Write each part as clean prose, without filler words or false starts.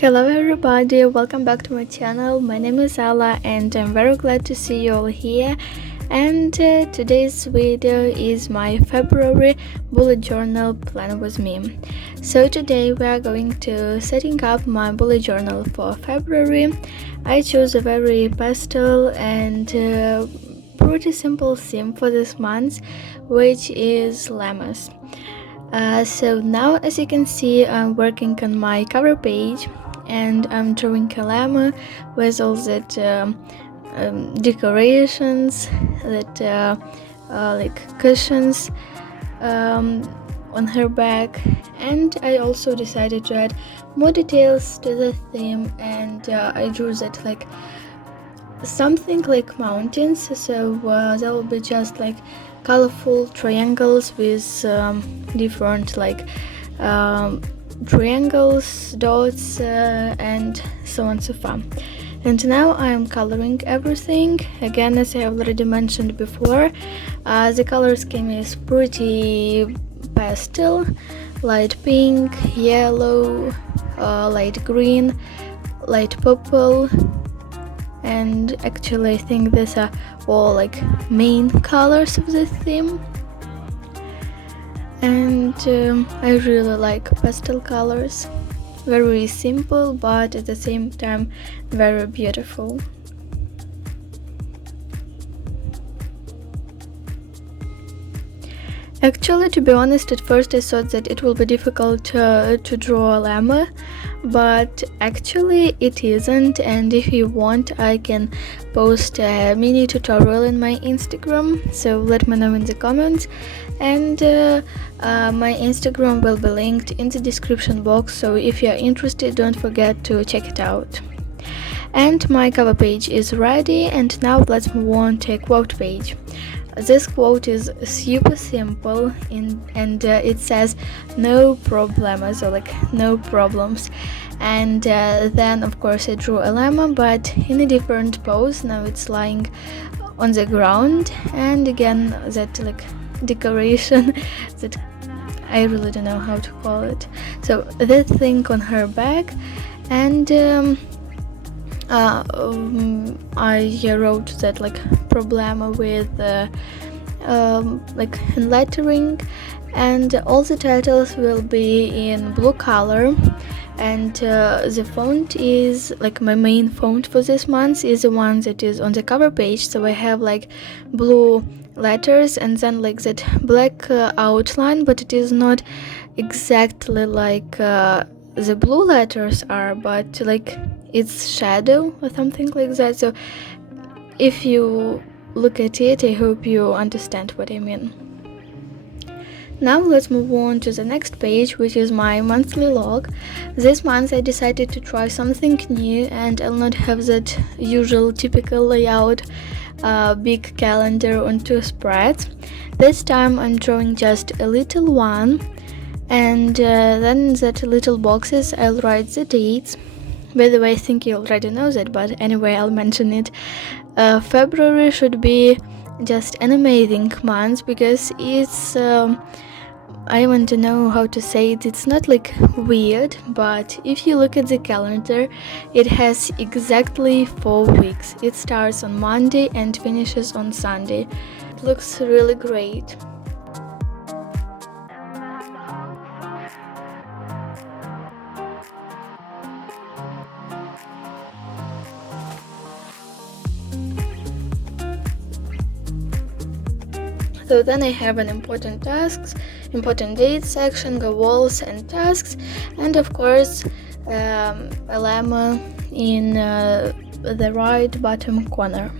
Hello everybody, welcome back to my channel. My name is Ella and I'm very glad to see you all here. And today's video is my February bullet journal plan with me. So today we are going to setting up my bullet journal for February. I chose a very pastel and pretty simple theme for this month, which is llamas. So now, as you can see, I'm working on my cover page and I'm drawing a llama with all that decorations, that like cushions on her back, and I also decided to add more details to the theme, and I drew that like something like mountains, so there will be just like colorful triangles with different like triangles, dots, and so on so far. And now I am coloring everything. Again, as I already mentioned before, the color scheme is pretty pastel, light pink, yellow, light green, light purple, and actually I think these are all like main colors of the theme. And I really like pastel colors, very simple but at the same time very beautiful. Actually, to be honest, at first I thought that it will be difficult to draw a llama, but actually it isn't, and if you want I can post a mini tutorial in my Instagram, so let me know in the comments. And my Instagram will be linked in the description box, so if you are interested, don't forget to check it out. And my cover page is ready, and now let's move on to a quote page. This quote is super simple and it says no problema, so like no problems. And then of course I drew a llama, but in a different pose. Now it's lying on the ground, and again that like decoration that I really don't know how to call it. So that thing on her back, and I wrote that like problema with like in lettering, and all the titles will be in blue color. And the font is like my main font for this month is the one that is on the cover page, so I have like blue letters and then like that black outline, but it is not exactly like the blue letters are, but like it's shadow or something like that. So if you look at it, I hope you understand what I mean. Now let's move on to the next page, which is my monthly log. This month I decided to try something new, and I'll not have that usual typical layout, big calendar on 2 spreads. This time I'm drawing just a little one, and then in that little boxes I'll write the dates. By the way, I think you already know that, but anyway, I'll mention it. February should be just an amazing month because it's I want to know how to say it. It's not like weird, but if you look at the calendar, it has exactly 4 weeks. It starts on Monday and finishes on Sunday. It looks really great. So then I have an important tasks, important dates section, goals and tasks, and of course a llama in the right bottom corner.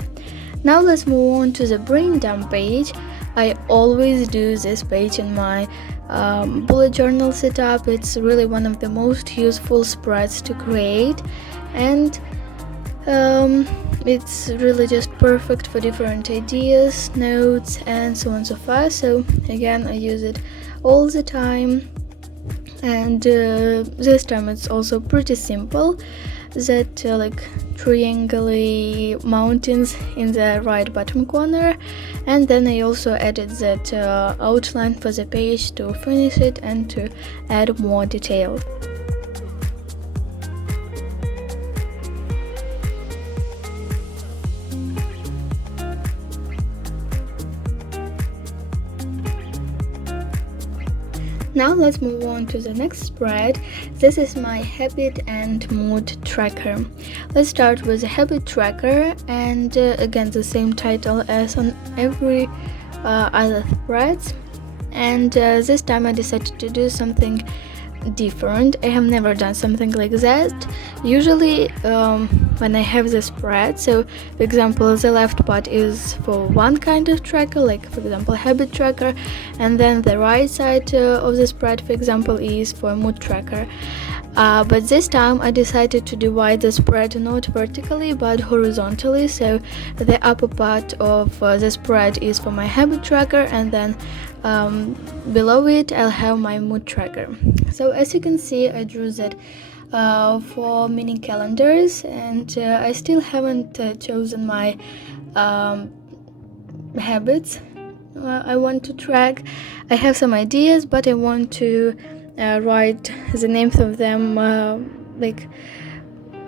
Now let's move on to the brain dump page. I always do this page in my bullet journal setup. It's really one of the most useful spreads to create, and it's really just perfect for different ideas, notes, and so on so far. So again, I use it all the time, and this time it's also pretty simple. That like triangle mountains in the right bottom corner, and then I also added that outline for the page to finish it and to add more detail. Now let's move on to the next spread. This is my habit and mood tracker. Let's start with the habit tracker, and again the same title as on every other spreads. And this time I decided to do something different. I have never done something like that. Usually when I have the spread, so for example the left part is for one kind of tracker, like for example habit tracker, and then the right side of the spread, for example, is for mood tracker. But this time I decided to divide the spread not vertically but horizontally, so the upper part of the spread is for my habit tracker, and then below it I'll have my mood tracker. So as you can see, I drew that for mini calendars, and I still haven't chosen my habits I want to track. I have some ideas, but I want to write the names of them like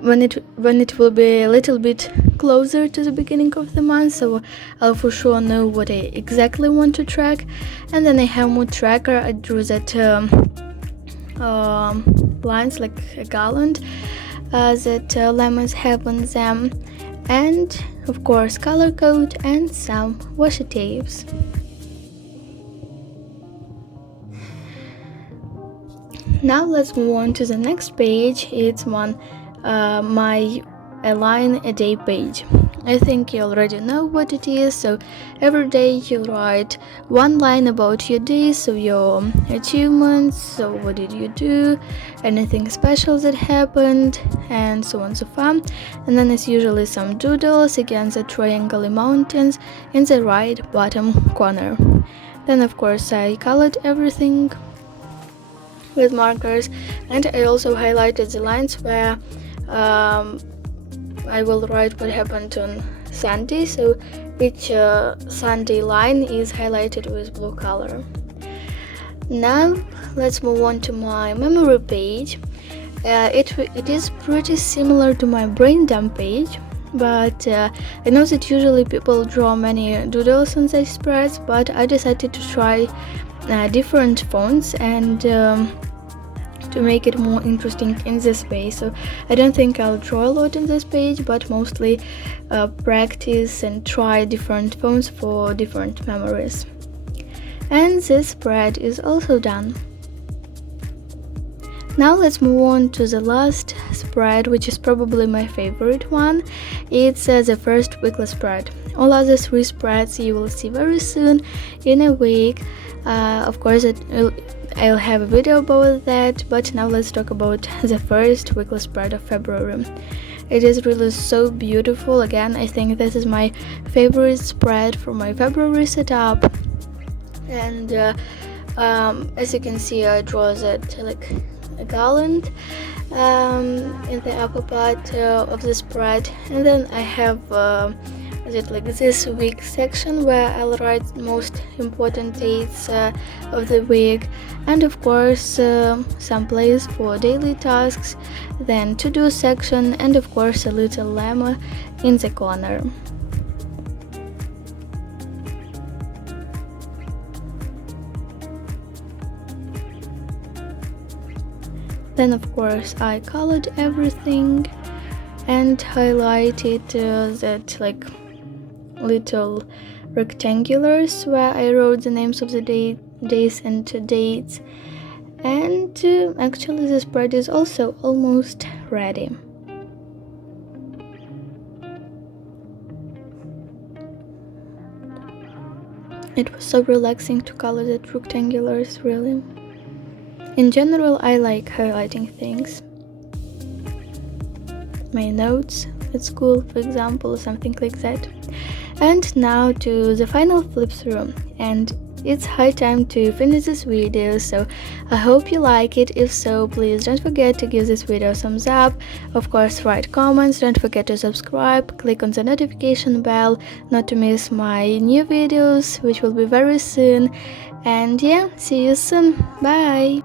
when it will be a little bit closer to the beginning of the month, so I'll for sure know what I exactly want to track. And then I have mood tracker. I drew that lines like a garland that lemons have on them, and of course color code and some washi tapes. Now let's move on to the next page. It's my a line a day page. I think you already know what it is. So every day you write one line about your day, so your achievements, so what did you do, anything special that happened, and so on so far. And then it's usually some doodles against the triangle mountains in the right bottom corner. Then of course I colored everything with markers, and I also highlighted the lines where I will write what happened on Sunday, so each Sunday line is highlighted with blue color. Now let's move on to my memory page. It is pretty similar to my brain dump page, but I know that usually people draw many doodles on their spreads, but I decided to try different fonts and to make it more interesting in this way. So I don't think I'll draw a lot in this page, but mostly practice and try different fonts for different memories. And this spread is also done. Now let's move on to the last spread, which is probably my favorite one. It's the first weekly spread. All other three spreads you will see very soon in a week. Of course I'll have a video about that, but now let's talk about the first weekly spread of February. It is really so beautiful. Again, I think this is my favorite spread for my February setup. And as you can see, I draw that like a garland in the upper part of the spread, and then I have like this week section where I'll write most important dates of the week, and of course some place for daily tasks, then to-do section, and of course a little llama in the corner. Then of course I colored everything and highlighted that like little rectangulars where I wrote the names of the days and dates. And actually the spread is also almost ready. It was so relaxing to color the rectangulars, really. In general, I like highlighting things. My notes at school, for example, something like that. And now to the final flip through, and it's high time to finish this video, so I hope you like it. If so, please don't forget to give this video a thumbs up, of course write comments, don't forget to subscribe, click on the notification bell not to miss my new videos, which will be very soon. And yeah, see you soon, bye!